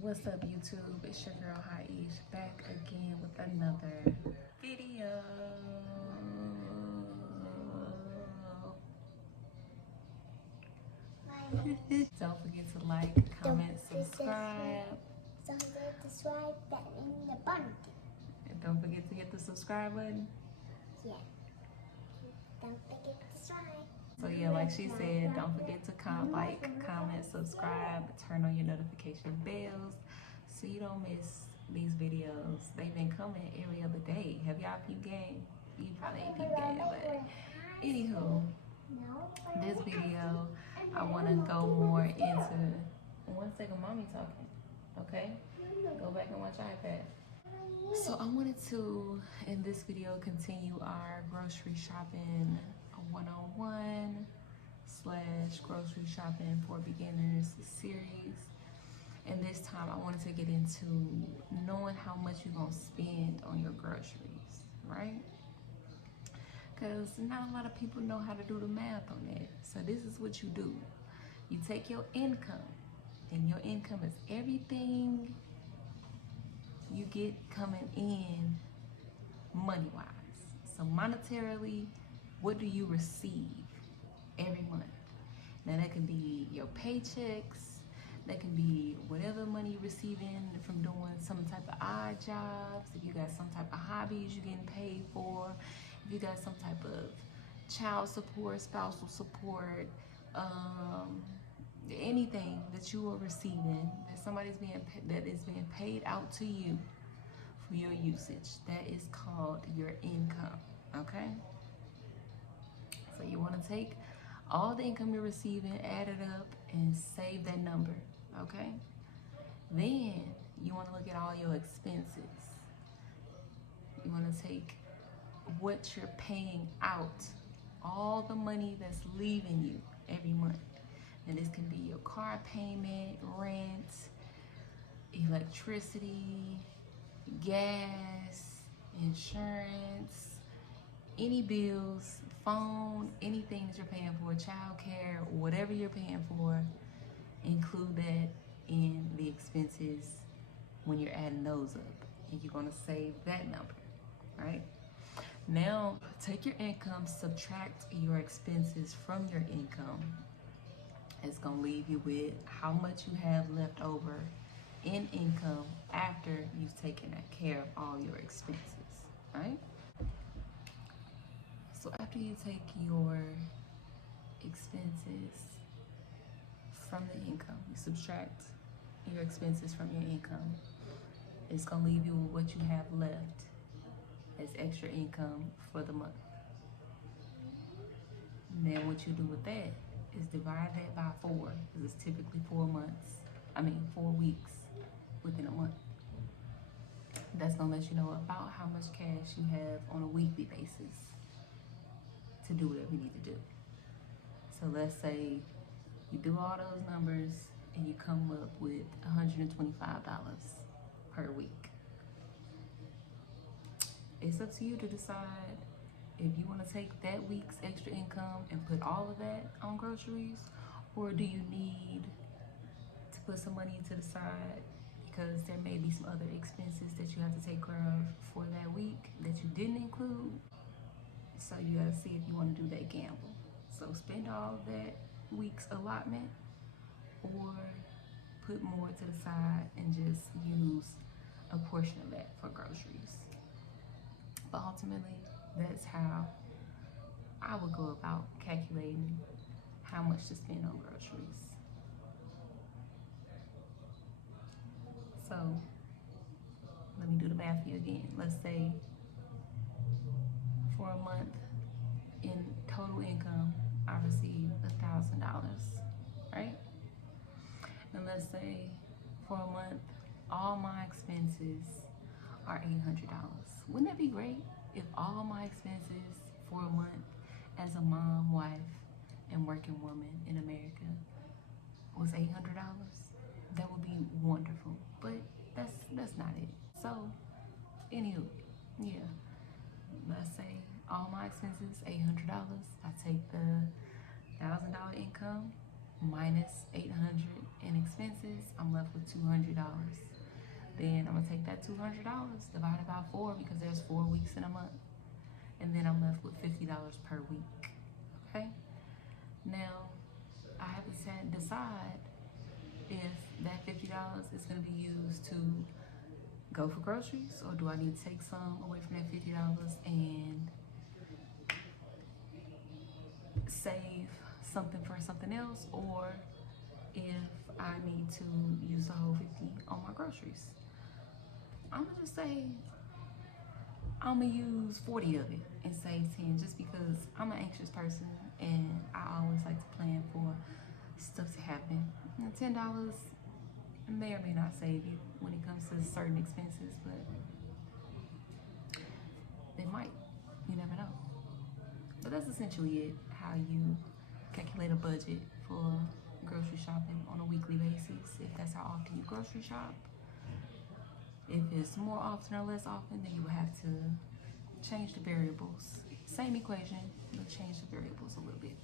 What's up, YouTube? It's your girl HiiEishh back again with another video. Don't forget to like, comment, subscribe. Don't forget the subscribe button in the bottom. And don't forget to hit the subscribe button. Yeah. Don't forget to subscribe. So yeah, like she said, don't forget to like, comment, subscribe, turn on your notification bells so you don't miss these videos. They've been coming every other day. Have y'all peeped game? You probably ain't peeped game, but anywho, this video I want to go more into. One second, mommy talking. Okay, go back and watch iPad. So I wanted to, in this video, continue our grocery shopping 101 / grocery shopping for beginners series. And this time I wanted to get into knowing how much you're gonna spend on your groceries, right? Because not a lot of people know how to do the math on that. So this is what you do. You take your income, and your income is everything you get coming in money-wise. So monetarily, what do you receive every month? Now that can be your paychecks, that can be whatever money you're receiving from doing some type of odd jobs, if you got some type of hobbies you're getting paid for, if you got some type of child support, spousal support, anything that you are receiving that is being paid out to you for your usage, that is called your income. Okay, so you want to take all the income you're receiving, add it up, and save that number. Okay, then you want to look at all your expenses. You want to take what you're paying out, all the money that's leaving you every month. And this can be your car payment, rent, electricity, gas, insurance, any bills, phone, anything that you're paying for, childcare, whatever you're paying for, include that in the expenses when you're adding those up. And you're gonna save that number, right? Now, take your income, subtract your expenses from your income. It's gonna leave you with how much you have left over in income after you've taken care of all your expenses, right? So after you take your expenses from the income, you subtract your expenses from your income, it's gonna leave you with what you have left as extra income for the month. And then what you do with that is divide that by 4, because it's typically 4 weeks within a month. That's gonna let you know about how much cash you have on a weekly basis to do whatever you need to do. So let's say you do all those numbers and you come up with $125 per week. It's up to you to decide if you want to take that week's extra income and put all of that on groceries, or do you need to put some money to the side because there may be some other expenses that you have to take care of for that week that you didn't include. So you gotta see if you want to do that gamble. So spend all that week's allotment, or put more to the side and just use a portion of that for groceries. But ultimately, that's how I would go about calculating how much to spend on groceries. So let me do the math here again. Let's say for a month in total income, I receive $1,000, right? And let's say for a month, all my expenses are $800. Wouldn't that be great if all my expenses for a month as a mom, wife, and working woman in America was $800? That would be wonderful, but that's not it. So, anywho, yeah, let's say all my expenses $800. I take the $1,000 income minus $800 in expenses. I'm left left with $200. Then I'm gonna take that $200, divide it by 4 because there's 4 weeks in a month. And then I'm left with $50 per week, okay? Now, I have to decide if that $50 is gonna be used to go for groceries, or do I need to take some away from that $50 and save something for something else, or if I need to use the whole 50 on my groceries. I'm gonna just say I'm gonna use 40 of it and save 10, just because I'm an anxious person and I always like to plan for stuff to happen. And $10 may or may not save you when it comes to certain expenses, but it might. You never know. But that's essentially it, how you calculate a budget for grocery shopping on a weekly basis, if that's how often you grocery shop. If it's more often or less often, then you will have to change the variables. Same equation, but change the variables a little bit.